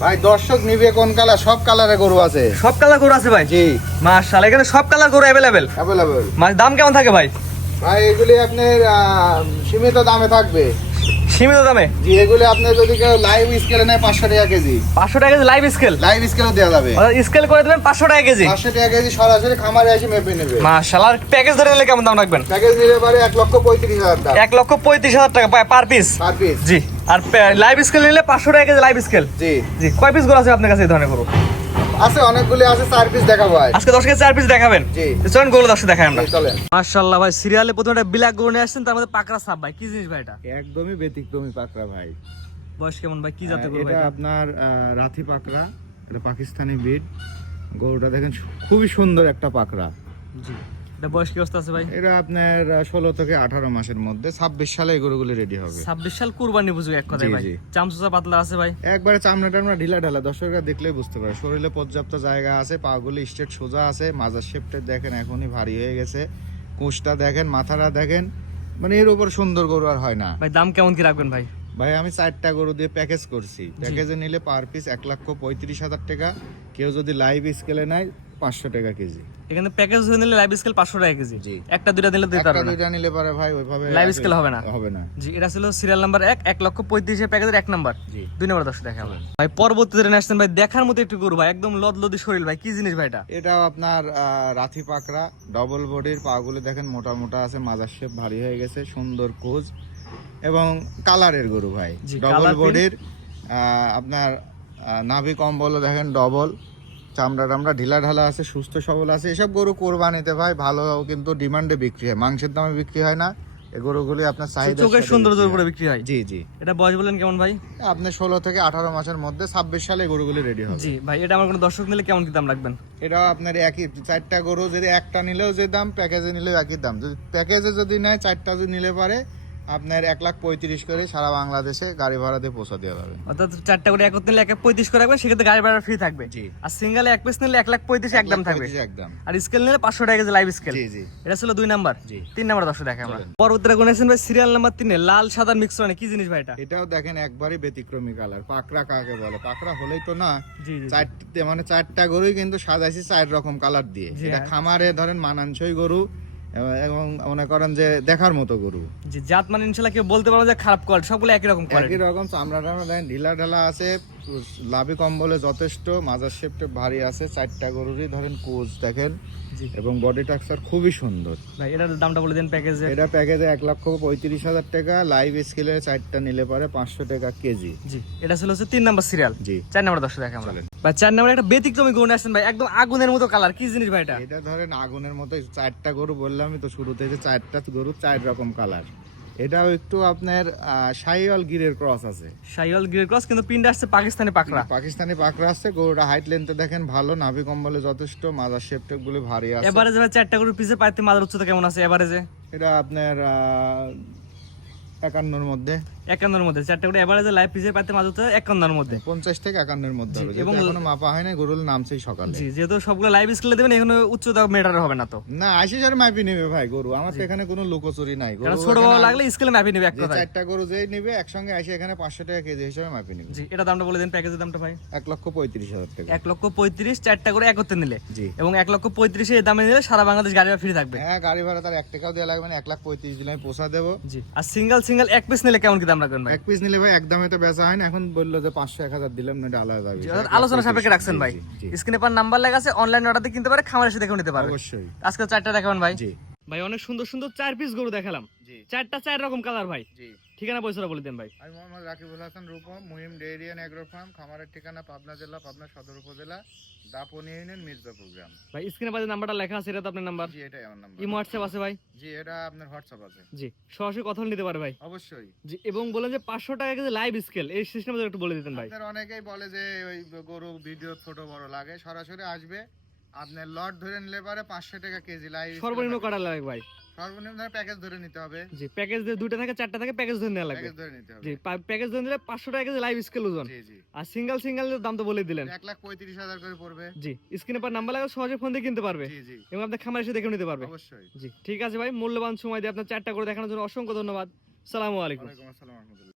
ভাই দর্শক নিবে কোন কালার সব কালারে গরু আছে। সব কালার গরু আছে ভাই? জি। মাশাআল্লাহ এখানে সব কালার গরু অ্যাভেলেবেল অ্যাভেলেবল মাছ দাম কেমন থাকে ভাই? ভাই এগুলি আপনার সীমিত দামে থাকবে। সীমিত দামে? জি এগুলি আপনার যদি কেউ লাইভ স্কেলে নেয় পাঁচশো টাকা কেজি। পাঁচশো টাকা K G live scale live স্কেলও দেওয়া যাবে। স্কেল করে দেবেন পাঁচশো টাকা কেজি। পাঁচশো টাকা কেজি সরাসরি খামারে এসে মেপে নেবে। মাশাআল্লাহ প্যাকেজ ধরে নিলে কেমন দাম রাখবেন? প্যাকেজ নিলে পারে এক লক্ষ পঁয়ত্রিশ হাজার টাকা। এক লক্ষ পঁয়ত্রিশ হাজার টাকা পার পিস পার পিস জি। আর লাইভ স্কেল নিলে পাঁচশো টাকা কেজি লাইভ স্কেল জি। জি কয় পিস গরু আছে আপনার কাছে এই ধরনের গরু? আছে অনেকগুলি আছে চার পিস দেখাবো ভাই আজকে দশকে চার পিস দেখাবেন? জি। চলেন গরু দশকে দেখাই আমরা। চলেন। মাশাআল্লাহ ভাই সিরিয়ালে প্রথমে একটা ব্ল্যাক গরু নিয়ে আসছেন তার মধ্যে পাকড়া সাপ ভাই কি জিনিস ভাই এটা? একদমই ব্যতিক্রমী পাকড়া ভাই। বয়স কেমন ভাই? কি জাতের গরু এটা? আপনার আহ, রাথি পাকড়া এটা পাকিস্তানি বিট গরুটা দেখেন খুবই সুন্দর একটা পাকড়া। জি। এটা বয়স কি অবস্থা আছে ভাই? এটা আপনার ষোলো থেকে আঠারো মাসের মধ্যে। ছাব্বিশ সালে এই গরুগুলি রেডি হবে। ছাব্বিশ সাল কুরবানি বুঝবে এক কথায় ভাই। চামচুচা পাতলা আছে ভাই। একবারে চামড়া টামড়া ঢিলা ঢালা। দর্শকরা দেখলেই বুঝতে পারে। শরীরে পর্যাপ্ত জায়গা আছে পাগুলি স্ট্রেট সোজা আছে। মাজার শেপটা দেখেন এখনই ভারী হয়ে গেছে। কুঁচটা দেখেন মাথাটা দেখেন। মানে এর উপর সুন্দর গরু আর হয় না। ভাই দাম কেমন কি রাখবেন ভাই? ভাই আমি চারটা গরু দিয়ে প্যাকেজ করছি। প্যাকেজে নিলে পার পিস এক লক্ষ পঁয়ত্রিশ হাজার টাকা। কেউ যদি লাইভ স্কেলে নেয় পাঁচশো টাকা কেজি। এখানে প্যাকেজ হয়ে নিলে লাইভ স্কেল পাঁচশো টাকা কেজি। জি। একটা দুইটা দিলে দিতে পারবে দুইটা নিলে পারে ভাই ওইভাবে Live scale হবে না? হবে না। জি এটা ছিল সিরিয়াল নাম্বার এক এক লক্ষ পঁয়ত্রিশের প্যাকেজের এক নাম্বার জি। দুই নম্বর দশ দেখা ভাই ভাই পরবর্তী দিনে আসছেন ভাই দেখার মতো একটু গরু ভাই একদম লদ লদি শরীর ভাই কি জিনিস ভাই এটা? এটাও আপনার রাথি পাকড়া ডবল বডির পাগুলো দেখেন মোটা মোটা আছে মাজার শেপ ভারী হয়ে গেছে সুন্দর কোজ এবং কালারের গরু ভাই ডবল বডির আপনার নাভি কম্বল দেখেন ডবল চামড়া টামড়া ঢিলা ঢালা আছে সুস্থ সবল আছে এসব গরু কোরবানিতে ভাই ভালো কিন্তু ডিমান্ডে বিক্রি হয়। মাংসের দামে বিক্রি হয় না এই গরুগুলি আপনার চাহিদা চোখের সৌন্দর্যের উপরে বিক্রি হয়? জি জি। এটা বয়স বলেন কেমন ভাই? আপনি ষোলো থেকে আঠারো মাসের মধ্যে ছাব্বিশ সালে গরুগুলি রেডি হবে। জি ভাই এটা আমার কোনো দর্শক নিলে কেমন কি দাম রাখবেন? এটাও আপনার একই চারটা গরু যদি একটা নিলেও যে দাম প্যাকেজে নিলেও একই দাম। যদি প্যাকেজে যদি নেয় চারটা যদি নিলে পারে আপনার এক লাখ পঁয়ত্রিশ করে সারা বাংলাদেশে গাড়ি ভাড়া দিয়ে পৌঁছা দেওয়া যাবে। অর্থাৎ চারটা করে একত্র নিলে এক পঁয়ত্রিশ করে রাখবেন সেক্ষেত্রে গাড়ি ভাড়া ফ্রি থাকবে। জি। আর সিঙ্গেলে এক পিস নিলে এক লাখ পঁয়ত্রিশ একদম থাকবে। 35 একদম। আর স্কেল নিলে পাঁচশো টাকা লাইভ স্কেল জি জি। এটা ছিল দুই নাম্বার। জি। তিন নাম্বার দর্শক দেখে আমরা। চলেন। পরবর্তীটা গুনেছেন ভাই সিরিয়াল নাম্বার তিনে লাল সাদা মিক্স মানে কি জিনিস ভাই এটা? এটাও দেখেন একবারই ব্যতিক্রমী কালার পাকড়া কাকে বলে? পাকড়া হলেই তো না চারটে মানে চারটা গরুই কিন্তু সাজাইছি চার রকম কালার দিয়ে। এটা হ্যাঁ। খামারে ধরেন মানানসই গরু এবং- মনে করেন যে দেখার মতো গরু। জি জাত মানে ইনশাল্লাহ কেউ বলতে পারব যে খারাপ কোয়ালিটি সবগুলো একই রকম একই রকম চামড়া টামড়া দেখেন ঢিলা ঢালা আছে লাভি কম্বলে যথেষ্ট মাজার শেপটা ভারী আছে চারটা গরুরই ধরেন কোচ দেখেন এবং বডি টাক্সার খুবই সুন্দর। ভাই এটার দামটা বলে দেন প্যাকেজে এটা প্যাকেজে এক লক্ষ পঁয়ত্রিশ হাজার টাকা লাইভ স্কেলে চারটা নিলে পারে পাঁচশো টাকা কেজি। জি এটা ছিল হচ্ছে তিন নম্বর সিরিয়াল জি। চার নাম্বার দর্শক দেখে আমরা। ভাই চার নাম্বার একটা ব্যতিক্রমী আসছেন ভাই একদম আগুনের মতো কালার কি জিনিস ভাই এটা? এটা ধরেন আগুনের মতো চারটা গরু বললামই তো যে চারটা গরু চার রকম কালার এটাও একটু আপনার সাইওয়াল গিরের ক্রস আছে। গ্রিল ক্রস কিন্তু আসছে পাকিস্তানি পাকড়া। পাকিস্তানি পাকড়া আছে গরুটা হাইট লেন্থে দেখেন ভালো নাভি কম্বলে যথেষ্ট মাজার শেপটেক গুলি ভারী আছে। এবারে চারটা করে পিছে পাইতে মাদার উচ্চতা কেমন আছে? এবারেজে এটা আপনার আহ, একান্নর মধ্যে। একান্নর মধ্যে চারটা করে পাইতে একান্নর মধ্যে। পঞ্চাশ থেকে একান্নের মধ্যে এবং- এখনও মাপা হয় না গরুর সকালে। জি যেহেতু সবগুলো লাইভ স্কেলে দেবেন এখানে উচ্চতা মেটার হবে না তো। না আশি মাপি নেবে ভাই গরু আমার তো এখানে কোনো লুকোচুরি নাই। গরু কারণ ছোট বড় লাগলে স্কেলে মাপি নেবে এক চারটা গরু যেই নিবে একসঙ্গে আসে এখানে পাঁচশো টাকা কেজি হিসাবে মাপি নেবে। জি এটা দামটা বলে দেন প্যাকেজের দামটা ভাই। এক লক্ষ পঁয়ত্রিশ হাজার টাকা। এক লক্ষ পঁয়ত্রিশ চারটা করে একত্রে নিলে। জি। এবং এক লক্ষ পঁয়ত্রিশে এই দামে নিলে সারা বাংলাদেশ গাড়ি ফ্রি থাকবে। হ্যাঁ গাড়ি ভাড়া তার এক টাকাও দেওয়া লাগবে না এক লাখ পঁয়ত্রিশ দিলে আমি পোষা দেবো। জি আর সিঙ্গেল সিঙ্গেল এক পিস নিলে কেমন কি দাম রাখবেন ভাই? এক পিস নিলে ভাই একদমে তো বেচা হয় না। এখন বলল যে পাঁচশো এক হাজার দিলাম না এটা আলাদা আলোচনা সাপেক্ষে রাখছেন ভাই স্ক্রিনে পার নাম্বার লেখা আছে অনলাইন অর্ডার দিয়ে কিনতে পারে খামার এসে দেখে নিতে পারে অবশ্যই। আজকে চারটা দেখাবেন ভাই। জি। ভাই অনেক সুন্দর সুন্দর চার পিস গরু দেখালাম। চারটা চার রকম কালার ভাই। ঠিকানা পয়সাটা বলে দেন ভাই। আমি Mohammad Rakibul Hasan Rupam Muhim dairy and agro farm খামারের ঠিকানা পাবনা জেলা পাবনা সদর উপজেলা দাপনি ইউনিয়ন মির্জাপুর গ্রাম। ভাই স্ক্রিনে পাশে নাম্বারটা লেখা আছে এটা তো আপনার নাম্বার জি এটাই আমার নাম্বার ইমো হোয়াটসঅ্যাপ আছে ভাই। জি এটা আপনার হোয়াটসঅ্যাপ আছে। জি সরাসরি কথা নিতে পারে ভাই। অবশ্যই। জি এবং বলেন যে পাঁচশো টাকা কিন্তু লাইভ স্কেল এই সিস্টেমে একটু বলে দিতেন ভাই। আপনার অনেকেই বলে যে ওই গরু ভিডিও ছোট বড় লাগে সরাসরি আসবে আপনার লট ধরে নিলে পারে পাঁচশো টাকা কেজি লাইভ সর্বনিম্ন কটা লাগে ভাই? সর্বনিম্ন প্যাকেজ ধরে নিতে হবে। জি প্যাকেজ দিয়ে দুটো থাকে চারটা থাকে প্যাকেজ ধরে নেওয়া লাগবে। প্যাকেজ ধরে নিতে হবে। জি প্যাকেজ ধরে নিলে পাঁচশো টাকা কেজি লাইভ স্কেল ওজন। জি জি। আর সিঙ্গেল সিঙ্গেল দাম তো বলে দিলেন। এক লাখ পঁয়ত্রিশ হাজার করে পড়বে। জি স্ক্রিনে পার নাম্বার লাগা সহজে ফোন দিয়ে কিনতে পারবে। জি জি। এবং আপনার খামার এসে দেখে নিতে পারবে। অবশ্যই। জি ঠিক আছে ভাই মূল্যবান সময় দিয়ে আপনার চারটা করে দেখানোর জন্য অসংখ্য ধন্যবাদ। সালামু আলাইকুম। ওয়ালাইকুম আসসালাম রহমতুল্লাহ।